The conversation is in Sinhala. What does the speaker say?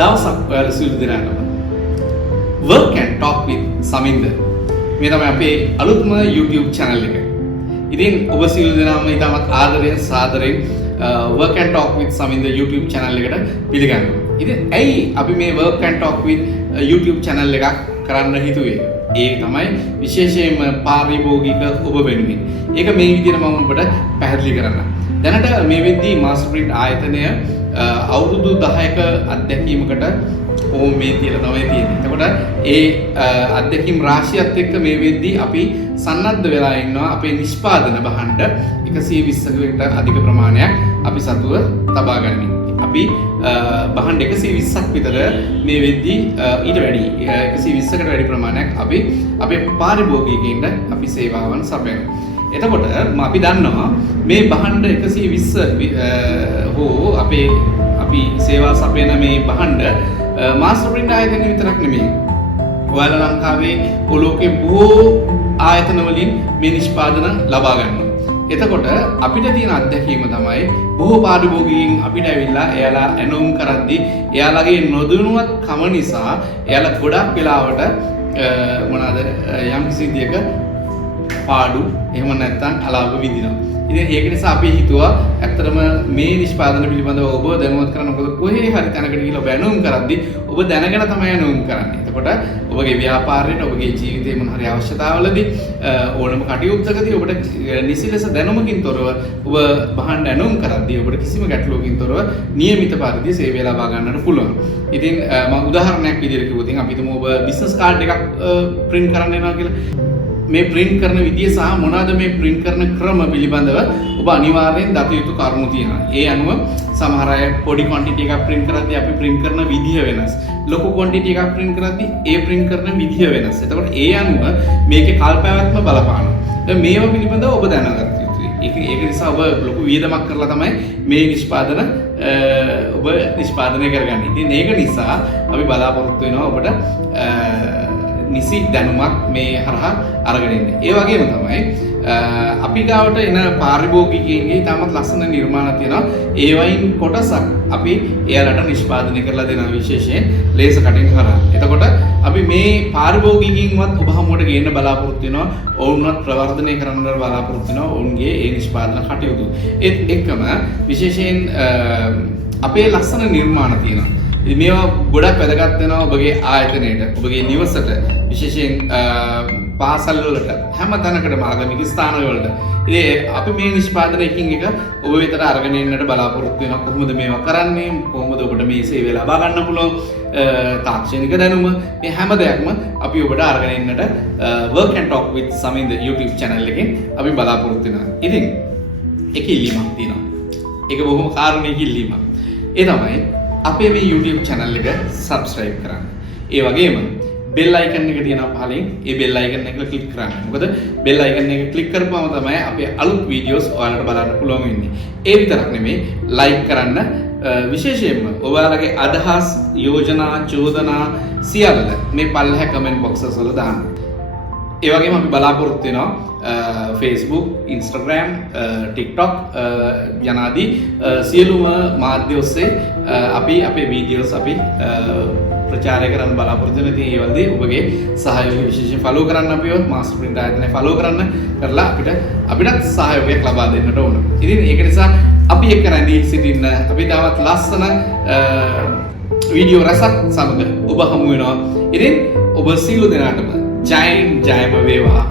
දවසක් ඔයාලා සියලු දෙනාටම work and talk with Saminda මේ තමයි අපේ අලුත්ම YouTube channel එක. ඉතින් ඔබ සියලු දෙනාම ඉතාමත් ආදරයෙන් සාදරයෙන් work and talk with Saminda YouTube channel එකට පිළිගන්නවා. ඉතින් ඇයි අපි මේ work and talk with YouTube channel එකක් කරන්න හිතුවේ? ඒ තමයි විශේෂයෙන්ම පාරිභෝගික ඔබ වෙනුවෙන්. ඒක මේ විදිහට මම ඔබට පැහැදිලි කරන්න. දැනට මේ වෙද්දී මාස්ටර්ප්‍රින්ට් ආයතනය අවුරුදු 10ක අත්දැකීමකට මේ තියලා තමයි තියෙන්නේ. එතකොට ඒ අත්දැකීම් රාශියත් එක්ක මේ වෙද්දී අපි සන්නද්ධ වෙලා ඉන්නවා අපේ නිෂ්පාදන භාණ්ඩ 120කට අධික ප්‍රමාණයක් අපි සතුව තබා ගනිමින්. අපි භාණ්ඩ 120ක් විතර මේ වෙද්දී ඊට වැඩි 120කට වැඩි ප්‍රමාණයක් අපි අපේ පාරිභෝගිකයින්ට අපි සේවාවන් සපයනවා. එතකොට අපි දන්නවා මේ භාණ්ඩ 120 හෝ අපි සේවා සපයන මේ භාණ්ඩ මාස්ටර්ප්‍රින්ට් ආයතන විතරක් නෙමෙයි. ඔයාලා ලංකාවේ ලෝකේ බොහෝ ආයතන වලින් මේ නිෂ්පාදන ලබා ගන්නවා. එතකොට අපිට තියෙන අත්දැකීම තමයි බොහෝ පාරිභෝගිකයින් අපිට ඇවිල්ලා එයාලා ඇනොම් කරද්දී එයාලගේ නොදැනුවත් කම නිසා එයාලා ගොඩක් වෙලාවට මොනවාද යම් කිසි විදියක පාඩු එහෙම නැත්නම් අලාභ විඳිනවා. ඉතින් ඒක නිසා අපි හිතුවා ඇත්තටම මේ නිෂ්පාදන පිළිබඳව ඔබ දැනුවත් කරන්න. මොකද කොහේ හරි තැනකට ගිහිල්ලා ඔබ ඇනොම් කරද්දී ඔබ දැනගෙන තමයි ඇනොම් කරන්නේ. එතකොට ඔබගේ ව්‍යාපාරයට ඔබගේ ජීවිතේ මොන හරි අවශ්‍යතාවලදී ඕනම කටයුත්තකදී ඔබට නිසි ලෙස දැනුමකින් තොරව ඔබ භාණ්ඩ ඇනොම් කරද්දී ඔබට කිසිම ගැටලුවකින් තොරව නියමිත පරිදි සේවය ලබා ගන්නට පුළුවන්. ඉතින් මම උදාහරණයක් විදිහට කිව්වොත් අපි හිතමු ඔබ බිස්නස් කාඩ් එකක් print කරන්න යනවා කියලා. මේ print කරන විදිය සහ මොනවාද මේ print කරන ක්‍රම පිළිබඳව ඔබ අනිවාර්යෙන් දත යුතු කරුණු තියෙනවා. ඒ අනුව සමහර අය පොඩි quantity එකක් print කරද්දී අපි print කරන විදිය වෙනස්. ලොකු quantity එකක් print කරද්දී ඒ print කරන විදිය වෙනස්. එතකොට ඒ අනුව මේකේ කල්පැවැත්ම බලපානවා. දැන් මේවා පිළිබඳව ඔබ දැනගන්න යුතුයි. ඒක නිසා ඔබ ලොකු වියදමක් කරලා තමයි මේ නිෂ්පාදන ඔබ නිෂ්පාදනය කරගන්නේ. ඉතින් ඒක නිසා අපි බලාපොරොත්තු වෙනවා ඔබට නිසි දැනුමක් මේ හරහා අරගෙන ඉන්නේ. ඒ වගේම තමයි අපි ගාවට එන පාරිභෝගිකයින්ගේ තාමත් ලස්සන නිර්මාණ තියෙනවා. ඒ වයින් කොටසක් අපි එයාලට නිෂ්පාදනය කරලා දෙනවා විශේෂයෙන් ලේස කටින් හරහා. එතකොට අපි මේ පාරිභෝගිකයින්වත් ඔබ හමුවට ගේන්න බලාපොරොත්තු වෙනවා. ඔවුන්වත් ප්‍රවර්ධනය කරන්න බලාපොරොත්තු වෙනවා. ඔවුන්ගේ ඒ නිෂ්පාදන කටයුතු. ඒත් එක්කම විශේෂයෙන් අපේ ලස්සන නිර්මාණ තියෙනවා. මේවා ගොඩක් වැදගත් වෙනවා ඔබගේ ආයතනයට, ඔබගේ නිවසට, විශේෂයෙන් පාසල් වලට, හැම තැනකටම ආගමික ස්ථාන වලට. ඉතින් අපි මේ නිෂ්පාදනයකින් එක ඔබ වෙතට අරගෙන එන්නට බලාපොරොත්තු වෙනවා. කොහොමද මේවා කරන්නේ? කොහොමද ඔබට මේ සේවය ලබා ගන්න පුළුවන්? තාක්ෂණික දැනුම මේ හැම දෙයක්ම අපි ඔබට අරගෙන එන්නට work and talk with Saminda YouTube channel එකෙන් අපි බලාපොරොත්තු වෙනවා. ඉතින් එක ඉල්ලීමක් තියෙනවා. ඒක බොහොම කාරුණික ඉල්ලීමක්. ඒ තමයි අපේ මේ YouTube channel එක subscribe කරන්න. ඒ වගේම bell icon එක තියෙනවා පහලින්. ඒ bell icon එක click කරන්න. මොකද bell icon එක click කරපුවම තමයි අපේ අලුත් videos ඔයාලට බලන්න පුළුවන් වෙන්නේ. ඒ විතරක් නෙමෙයි like කරන්න විශේෂයෙන්ම ඔයාලගේ අදහස්, යෝජනා, චෝදනා සියල්ල මේ පල්ලෙහා comment boxes වල දාන්න. ඒ වගේම අපි බලාපොරොත්තු වෙනවා Facebook, Instagram, TikTok යනාදී සියලුම මාධ්‍ය ඔස්සේ අපි අපේ වීඩියෝස් අපි ප්‍රචාරය කරන්න බලාපොරොත්තු වෙනවා. ඉතින් ඒ වලදී ඔබගේ සහයෝගය විශේෂයෙන් follow කරන්න අපිව මාස්ටර්ප්‍රින්ට් ආයතනය follow කරන්න කරලා අපිටත් සහයෝගයක් ලබා දෙන්නට ඕන. ඉතින් ඒක නිසා අපි එක්ක රැඳී සිටින්න අපි තවත් ලස්සන වීඩියෝ රසක් සමග ඔබ හමු වෙනවා. ඉතින් ඔබ සියලු දෙනාටම ජයම වේවා.